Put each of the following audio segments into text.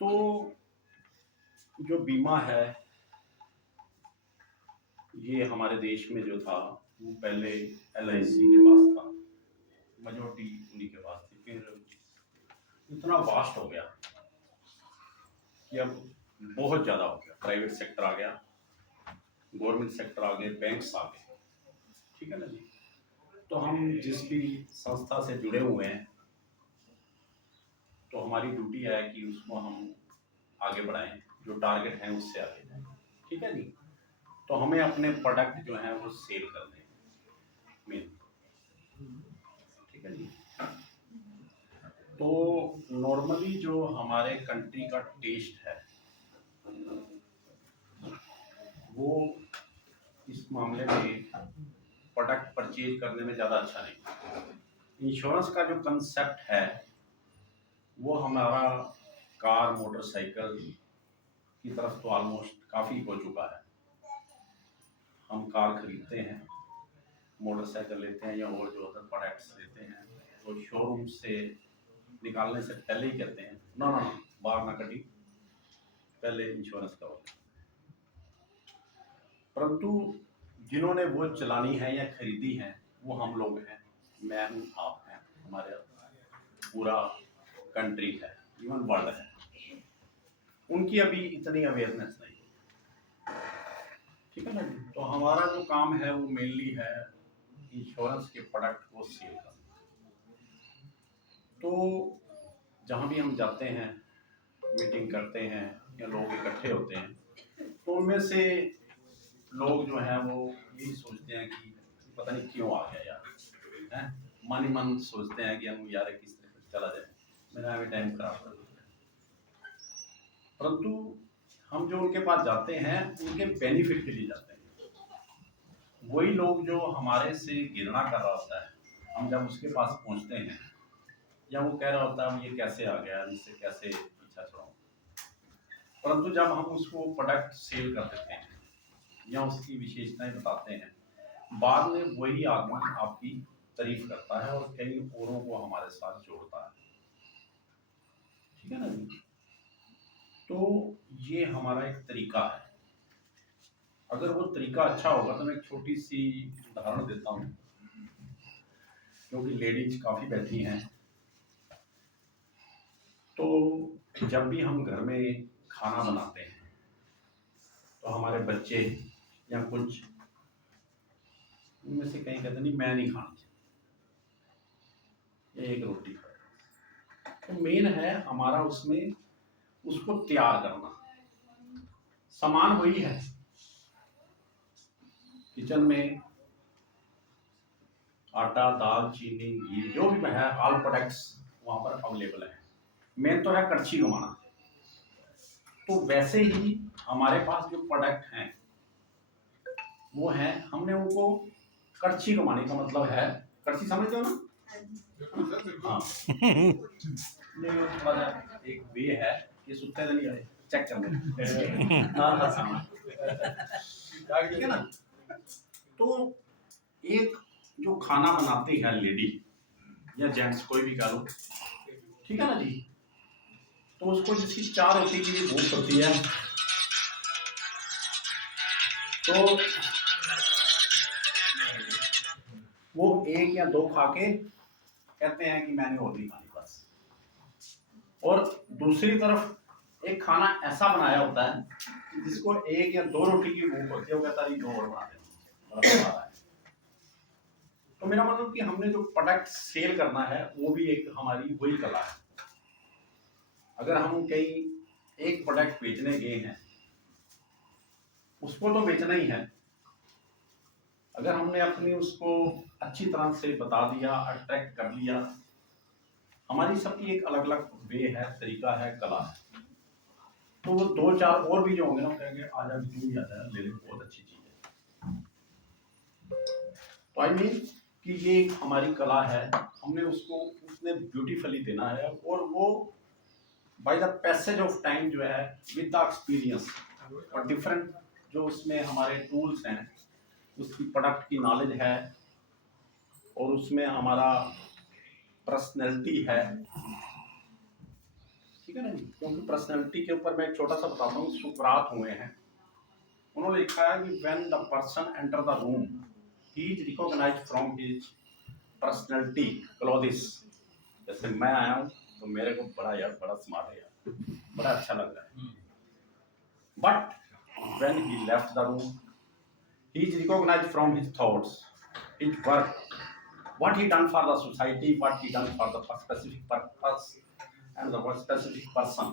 तो जो बीमा है ये हमारे देश में जो था वो पहले LIC के पास था, मेजोरिटी उन्हीं के पास थी। फिर इतना वास्ट हो गया कि अब बहुत ज़्यादा हो गया, प्राइवेट सेक्टर आ गया, गवर्नमेंट सेक्टर आ गए, बैंक्स आ गए, ठीक है ना जी। तो हम जिस भी संस्था से जुड़े हुए हैं तो हमारी ड्यूटी है कि उसको हम आगे बढ़ाएं, जो टारगेट है उससे आगे जाएं, ठीक है जी। तो हमें अपने प्रोडक्ट जो है वो सेल करने हैं मेन, ठीक है जी। तो नॉर्मली जो हमारे कंट्री का टेस्ट है वो इस मामले में प्रोडक्ट परचेज करने में ज़्यादा अच्छा नहीं। इंश्योरेंस का जो कंसेप्ट है वो हमारा कार मोटरसाइकिल की तरफ तो ऑलमोस्ट काफ़ी हो चुका है। हम कार खरीदते हैं, मोटरसाइकिल लेते हैं या और जो अदर प्रोडक्ट्स लेते हैं तो शोरूम से निकालने से पहले ही कहते हैं ना ना बाहर ना कटी, पहले इंश्योरेंस करो। परंतु जिन्होंने वो चलानी है या खरीदी है वो हम लोग हैं, मैं हूँ, आप हैं, हमारे पूरा कंट्री है, इवन वर्ल्ड है। उनकी अभी इतनी अवेयरनेस नहीं, ठीक है ना। तो हमारा जो काम है वो मेनली है इंश्योरेंस के प्रोडक्ट को सेल करना। तो जहाँ भी हम जाते हैं, मीटिंग करते हैं या लोग इकट्ठे होते हैं तो उनमें से लोग जो हैं वो यही सोचते हैं कि पता नहीं क्यों आ गया यार, हैं, मन ही मन सोचते हैं कि हम यार किस तरह चला जाए, मेरा अभी टाइम खराब कर दिया। परंतु हम जो उनके पास जाते हैं उनके बेनिफिट के लिए जाते हैं। वही लोग जो हमारे से घृणा कर रहा होता है, हम जब उसके पास पहुंचते हैं या वो कह रहा होता है ये कैसे आ गया, इससे कैसे पीछा छुड़ाऊं, परंतु जब हम उसको प्रोडक्ट सेल कर देते हैं या उसकी विशेषताएं बताते हैं, बाद में वही आदमी आपकी तारीफ करता है और कई औरों को हमारे साथ जोड़ता है, ठीक है ना जी। तो ये हमारा एक तरीका है। अगर वो तरीका अच्छा होगा तो मैं एक छोटी सी उदाहरण देता हूँ, क्योंकि लेडीज काफ़ी बैठी हैं। तो जब भी हम घर में खाना बनाते हैं तो हमारे बच्चे या कुछ उनमें से कहीं कहते नहीं मैं नहीं खाना, ये एक रोटी खाए। तो मेन है हमारा उसमें उसको तैयार करना, सामान वही है, किचन में आटा दाल चीनी घी जो भी है ऑल प्रोडक्ट्स वहाँ पर अवेलेबल है। मेन तो है कड़छी घुमाना। तो वैसे ही हमारे पास जो प्रोडक्ट हैं वो है, हमने उनको कड़छी घुमाने का मतलब है, कड़छी समझते हो ना, हाँ नहीं थोड़ा सा एक वे है कि सुत्ते नहीं आए चेक करने हाँ हाँ सामान, ठीक है ना। तो एक जो खाना बनाती है लेडी या जेंट्स कोई भी कह लो, ठीक है ना जी। तो उसको जिसकी 4 रोटी की भी भूख होती है तो वो 1 या 2 खा के कहते हैं कि मैंने और नहीं खानी बस। और दूसरी तरफ एक खाना ऐसा बनाया होता है जिसको 1 या 2 रोटी की भूख होती है, वो कहता है 2 और बना देना। तो मेरा मतलब कि हमने जो प्रोडक्ट सेल करना है वो भी एक हमारी वही कला है। अगर हम कहीं एक प्रोडक्ट बेचने गए हैं उसको तो बेचना ही है, अगर हमने अपनी उसको अच्छी तरह से बता दिया, अट्रैक्ट कर लिया, हमारी सबकी एक अलग अलग वे है, तरीका है, कला है। तो वो 2-4 और भी जो होंगे ना कहेंगे आजा क्यों नहीं आता है, ले ले बहुत अच्छी चीज है। तो आई मीन कि ये एक हमारी कला है, हमने उसको उसने ब्यूटीफुली देना है और वो by the passage of time जो है विद द एक्सपीरियंस और डिफरेंट जो उसमें हमारे टूल्स हैं, उसकी प्रोडक्ट की नॉलेज है और उसमें हमारा पर्सनैलिटी है, ठीक है ना जी, क्योंकि पर्सनैलिटी के ऊपर मैं एक छोटा सा बताता हूँ। सुकरात हुए हैं, उन्होंने लिखा है कि when the person enter the room he is recognised from his personality clothes. जैसे मैं आया हूँ तो मेरे को बड़ा स्मार्ट है यार, बड़ा अच्छा लग रहा है, but when he left the room he is recognized from his thoughts, his work, what he done for the society, what he done for the specific purpose and the specific person.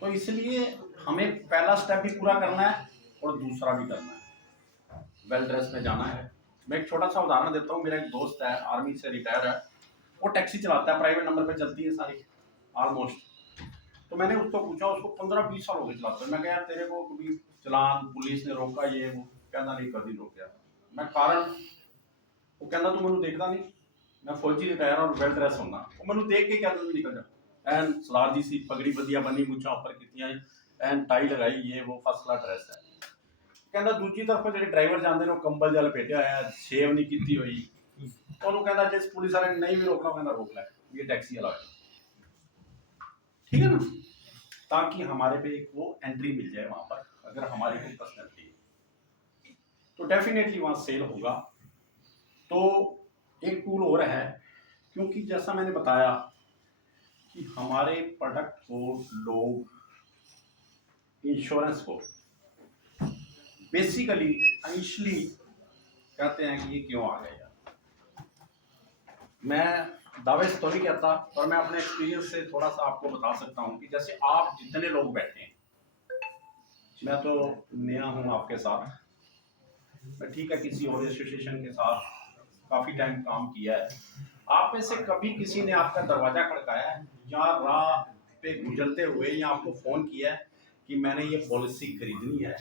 तो इसलिए हमें पहला step भी पूरा करना है और दूसरा भी करना है, वेल ड्रेस में जाना है। मैं एक छोटा सा उदाहरण देता हूँ। मेरा एक दोस्त है, आर्मी से रिटायर है, वो टैक्सी चलाता है, प्राइवेट नंबर पे चलती है सारी ऑलमोस्ट। तो मैंने उसको पूछा, उसको 15-20 साल हो गए चलाते हैं। मैं कहा यार तेरे को कभी चलान पुलिस ने रोका ये वो? कहना नहीं, कभी रोका। मैं कारण, वो कहना तू मैनू देखता नहीं, मैं फौजी रिटायर और वेल ड्रेस होना, वो मैनू देख के कहता निकल जा, एन सलार जी सी पगड़ी वधिया बनी, मुछां उपर कीतियां, एन टाई लगाई, ये वो फर्स्ट क्लास ड्रेस है। कहना दूजी तरफ जो ड्राइवर जाते हैं कंबल जल लपेटिया होया, शेव नहीं की हुई, तो कहता जिस पुलिस वाले ने नहीं भी रोकना कहना रोक लै, ये टैक्सी वाला, ठीक है ना, ताकि हमारे पे एक वो एंट्री मिल जाए वहां पर। अगर हमारी कोई पर्सनैलिटी है तो डेफिनेटली वहां सेल होगा। तो एक टूल और है, क्योंकि जैसा मैंने बताया कि हमारे प्रोडक्ट को लोग इंश्योरेंस को बेसिकली इनिशियली कहते हैं कि ये क्यों आ गया यार। मैं दावे से तो नहीं कहता, और मैं अपने एक्सपीरियंस से थोड़ा सा आपको बता सकता हूँ कि जैसे आप जितने लोग बैठे हैं, मैं तो नया हूँ आपके साथ, मैं ठीक है किसी और एसोसिएशन के साथ काफी टाइम काम किया है, आप में से कभी किसी ने आपका दरवाजा खड़काया है या राह पे गुजरते हुए या आपको फोन किया है कि मैंने ये पॉलिसी खरीदनी है,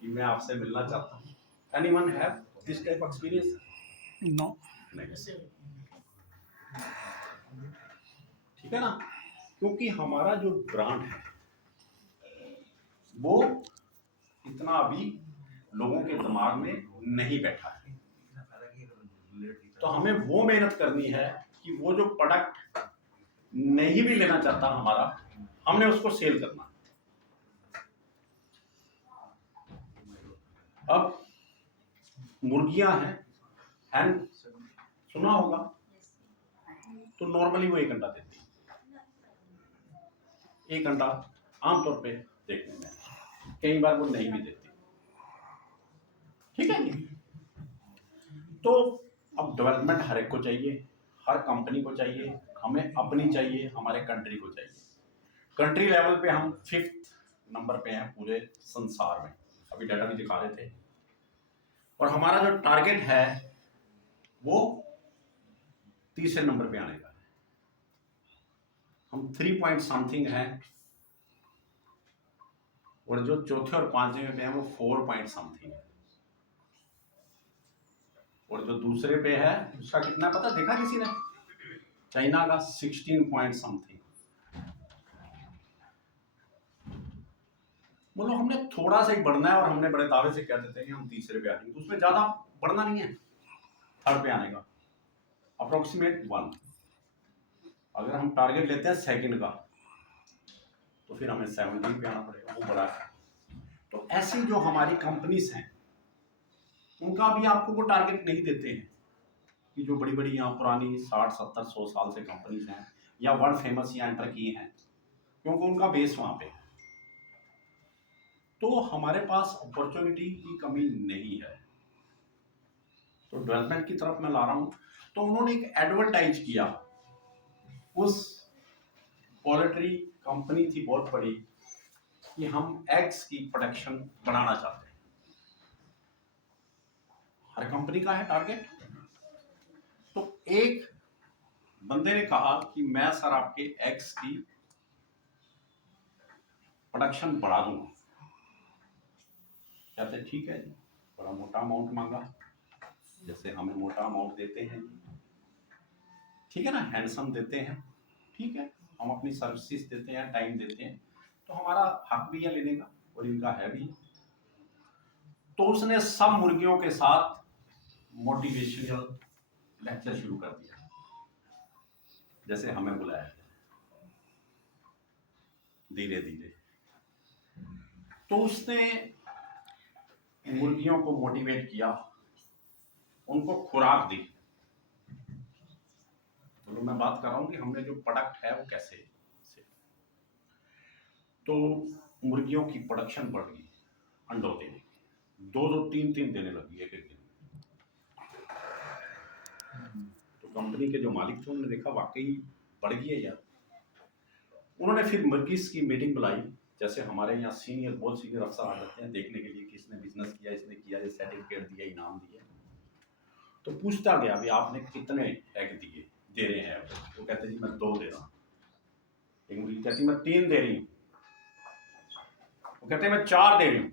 कि मैं आपसे मिलना चाहता हूँ? Anyone have this type experience? No, नहीं। ठीक है ना, क्योंकि हमारा जो ब्रांड है वो इतना अभी लोगों के दिमाग में नहीं बैठा है। तो हमें वो मेहनत करनी है कि वो जो प्रोडक्ट नहीं भी लेना चाहता हमारा, हमने उसको सेल करना। अब मुर्गियां हैं, हैन सुना होगा, तो नॉर्मली वो 1 अंडा देती है, 1 अंडा आमतौर पे देखने में, कई बार वो नहीं भी देती, ठीक है जी। तो अब डेवलपमेंट हर एक को चाहिए, हर कंपनी को चाहिए, हमें अपनी चाहिए, हमारे कंट्री को चाहिए। कंट्री लेवल पे हम 5th नंबर पे हैं पूरे संसार में, अभी डाटा भी दिखा रहे थे, और हमारा जो टारगेट है वो 3रे नंबर पे आने का है। हम 3 पॉइंट समथिंग हैं, और जो चौथे और 5वें पे हैं वो 4 पॉइंट समथिंग है, और जो दूसरे पे है उसका कितना पता देखा किसी ने? चाइना का 16 पॉइंट समथिंग। मतलब हमने थोड़ा सा ही बढ़ना है, और हमने बड़े दावे से कह देते हैं कि हम 3रे पे आ जाएंगे, तो उसमें ज्यादा बढ़ना नहीं है 3rd पे आने का, अप्रोक्सीमेट 1। अगर हम टारगेट लेते हैं 2nd का, तो फिर हमें 17 पे आना पड़ेगा, वो बड़ा है। तो ऐसी जो हमारी कंपनीज हैं उनका भी आपको वो टारगेट नहीं देते हैं, कि जो बड़ी बड़ी यहाँ पुरानी 60, 70, 100 साल से कंपनीज हैं या वर्ल्ड फेमस यहाँ एंटर किए हैं, क्योंकि उनका बेस वहां पे है। तो हमारे पास अपॉर्चुनिटी की कमी नहीं है। तो डेवलपमेंट की तरफ मैं ला रहा हूं, तो उन्होंने एक एडवर्टाइज किया, उस पोल्ट्री कंपनी थी बहुत बड़ी, कि हम एग्स की प्रोडक्शन बढ़ाना चाहते हैं। हर कंपनी का है टारगेट। तो एक बंदे ने कहा कि मैं सर आपके एग्स की प्रोडक्शन बढ़ा दूंगा। कहते ठीक है, बड़ा मोटा अमाउंट मांगा, जैसे हमें मोटा अमाउंट देते हैं, ठीक है ना, हैंडसम देते हैं, ठीक है, हम अपनी सर्विसेज देते हैं, टाइम देते हैं, तो हमारा हक भी है लेने का, और इनका है भी। तो उसने सब मुर्गियों के साथ मोटिवेशनल लेक्चर शुरू कर दिया, जैसे हमें बुलाया। धीरे धीरे। तो उसने मुर्गियों को मोटिवेट किया, उनको खुराक दी। तो मैं बात कर रहा हूँ कि हमने जो प्रोडक्ट है वो कैसे से। तो मुर्गियों की प्रोडक्शन बढ़ गई, अंडों देने की 2-2 3-3 देने लगी एक दिन में। तो कंपनी के जो मालिक थे उन्होंने देखा वाकई बढ़ गई है यार। उन्होंने फिर मुर्गीज की मीटिंग बुलाई, जैसे हमारे यहाँ सीनियर बहुत सीनियर अफसर आ जाते हैं देखने के लिए कि इसने बिजनेस किया, इसने किया, ये सर्टिफिकेट दिया, इनाम दिया। तो पूछता गया भी आपने कितने एग दिए दे रहे हैं? वो कहते जी मैं 2 दे रहा हूँ। एक मुर्गी कहती मैं 3 दे रही हूँ, वो कहते मैं 4 दे रही हूँ।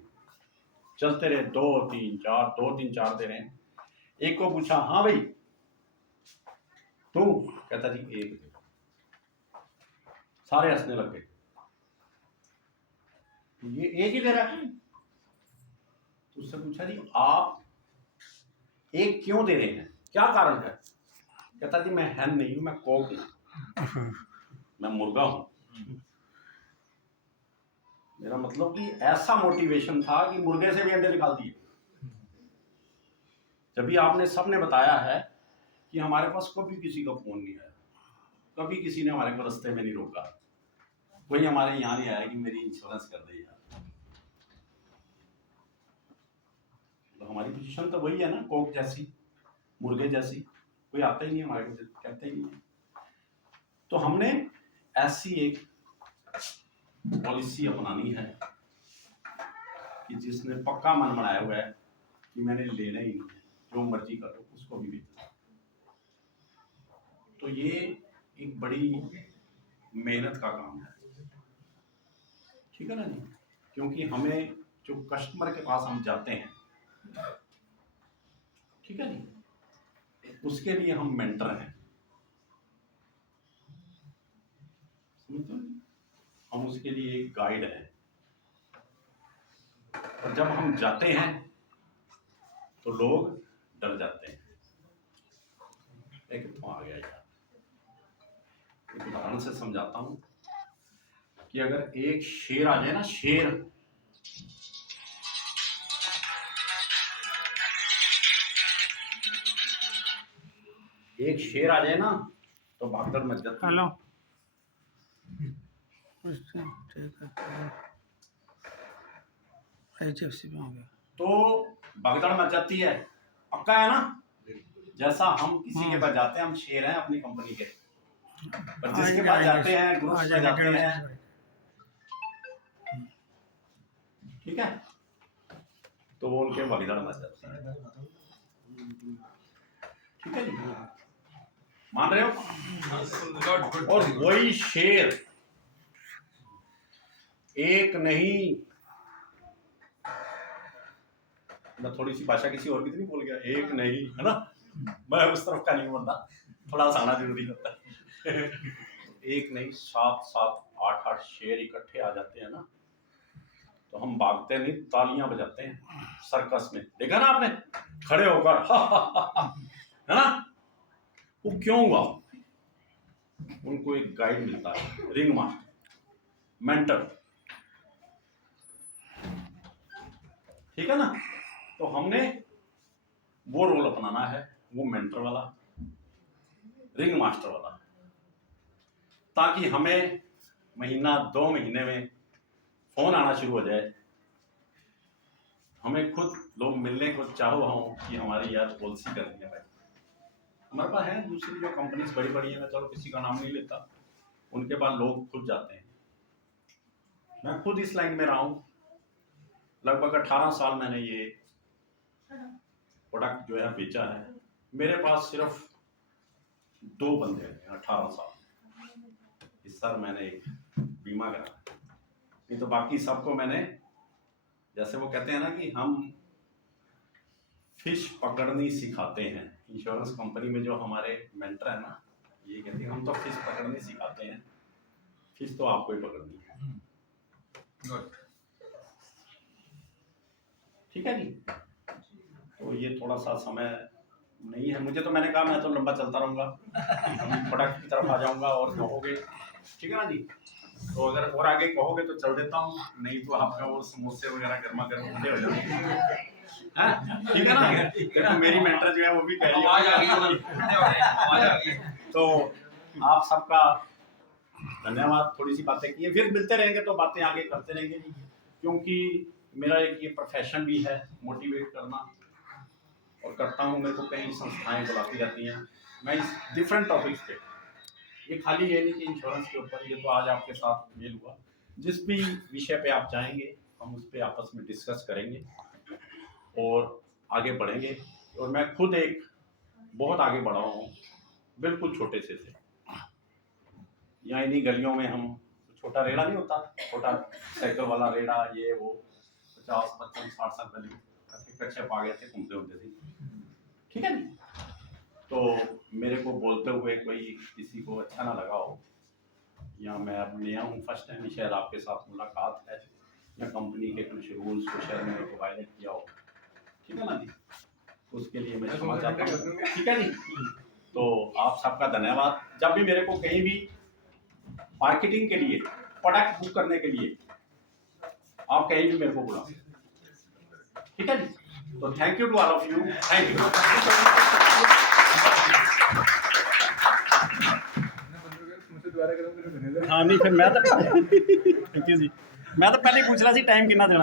चलते रहे 2 3 4 2 3 4 दे रहे हैं। एक को पूछा हाँ भाई तू? कहता जी 1 दे। सारे हंसने लग गए, ये 1 ही दे रहा है। तो उससे पूछा जी आप 1 क्यों दे रहे हैं, क्या कारण है? कहता जी मैं हैन नहीं हूं, मैं कॉक हूं, मैं मुर्गा हूं। मेरा मतलब कि ऐसा मोटिवेशन था कि मुर्गे से भी अंडे निकाल दिए। जब भी आपने सबने बताया है कि हमारे पास कभी किसी का फोन नहीं आया, कभी किसी ने हमारे को रास्ते में नहीं रोका, कोई हमारे यहाँ नहीं आया कि मेरी इंश्योरेंस कर दे यार। तो हमारी पोजीशन तो वही है ना, कोक जैसी, मुर्गे जैसी। कोई आता ही नहीं हमारे को, कहते ही नहीं। तो हमने ऐसी एक पॉलिसी अपनानी है कि जिसने पक्का मन बनाया हुआ है कि मैंने लेना ही नहीं है, जो मर्जी करो उसको भी बेचना। तो ये एक बड़ी मेहनत का काम है, ठीक है ना जी? क्योंकि हमें जो कस्टमर के पास हम जाते हैं, ठीक है जी, उसके लिए हम मेंटर हैं, समझते हैं? हम उसके लिए एक गाइड है। और जब हम जाते हैं तो लोग डर जाते हैं। एक तो आ गया यार, एक उदाहरण से समझाता हूं कि अगर एक शेर आ जाए ना, शेर, एक शेर आ जाए ना तो भागदड़ मच जाती है। हेलो, ठीक है, HFC में हो गया तो भगदड़ मच जाती है, पक्का है ना? जैसा हम किसी के पास जाते हैं, हम शेर हैं अपनी कंपनी के, पर जिसके पास जाते हैं, ग्रुप्स में जाते हैं, ठीक है, तो वो उनके भगदड़ मच जाती है। ठीक है जी, मान रहे हो? और वही शेर एक नहीं, मैं थोड़ी सी भाषा किसी और की तो नहीं बोल गया, एक नहीं, है ना? मैं उस तरफ का नहीं बनता, थोड़ा सा आना जरूरी होता है। एक नहीं 7-7 8-8 शेर इकट्ठे आ जाते हैं ना, तो हम भागते नहीं, तालियां बजाते हैं सर्कस में। देखा ना आपने, खड़े होकर है ना? वो क्यों हुआ? उनको एक गाइड मिलता है, रिंग मास्टर, मेंटर, ठीक है ना? तो हमने वो रोल अपनाना है, वो मेंटर वाला, रिंग मास्टर वाला, ताकि हमें महीना 2 महीने में फोन आना शुरू हो जाए, हमें खुद लोग मिलने को चाहो हों कि हमारी यार पॉलिसी करनी है भाई। हमारे पास है दूसरी जो कंपनीज बड़ी बड़ी है, मैं चलो किसी का नाम नहीं लेता, उनके पास लोग खुद जाते हैं। मैं खुद इस लाइन में रहा हूँ, लगभग 18 साल मैंने ये प्रोडक्ट जो है बेचा है। मेरे पास सिर्फ 2 बंदे हैं 18 साल। इस साल मैंने एक बीमा करा, नहीं तो बाकी सबको मैंने, जैसे वो कहते हैं ना कि हम फिश पकड़नी सिखाते हैं, इंश्योरेंस कंपनी में जो हमारे मेंटर है ना, ये कहते हैं हम तो फिश पकड़नी सिखाते हैं, फिश तो आपको ही पकड़नी है। ठीक है जी? तो ये थोड़ा सा समय नहीं है मुझे, तो मैंने कहा मैं तो लंबा चलता रहूंगा, प्रोडक्ट की तरफ आ जाऊंगा और कहोगे, ठीक है ना जी? तो अगर और आगे कहोगे तो चल देता हूँ, नहीं तो आपका वो समोसे वगैरह गर्मा गर्म ठंडे हो जाएंगे। हाँ, ठीक है ना। देखो मेरी मेंटर जो है वो भी कह रही है। तो आप सबका धन्यवाद। थोड़ी सी बातें की है, फिर मिलते रहेंगे तो बातें आगे करते रहेंगे, क्योंकि मेरा एक ये प्रोफेशन भी है मोटिवेट करना, और करता हूँ। मेरे को कई संस्थाएं बुलाती रहती हैं, मैं इस डिफरेंट टॉपिक्स पे, ये खाली ये नहीं कि इंश्योरेंस के ऊपर, ये तो आज आपके साथ मेल हुआ, जिस भी विषय पे आप चाहेंगे हम उस पर आपस में डिस्कस करेंगे और आगे बढ़ेंगे। और मैं खुद एक बहुत आगे बढ़ा हूँ, बिल्कुल छोटे से यहाँ इन्हीं गलियों में हम, छोटा रेड़ा नहीं होता, छोटा साइकिल वाला रेड़ा, ये वो 50, 55, 60 साल पहले कच्चे पा गए थे, घूमते घूमते थे, ठीक है। तो मेरे को बोलते हुए कोई किसी को अच्छा ना लगा हो, या मैं अब नया हूँ, फर्स्ट टाइम शायद आपके साथ मुलाकात है, या कंपनी के कुछ रूल्स को शायद मैंने को वायलेट किया हो, ठीक है ना जी, तो उसके लिए मैं क्षमा चाहता हूँ, ठीक है जी। तो आप सबका धन्यवाद। जब भी मेरे को कहीं भी मार्केटिंग के लिए, प्रोडक्ट बुक करने के लिए आप कहीं भी मेरे को बुलाओ, ठीक है जी। तो thank you to all of you, thank you. हाँ नहीं फिर मैं तो थैंक यू जी, मैं तो पहले पूछ रहा सी टाइम कितना देना।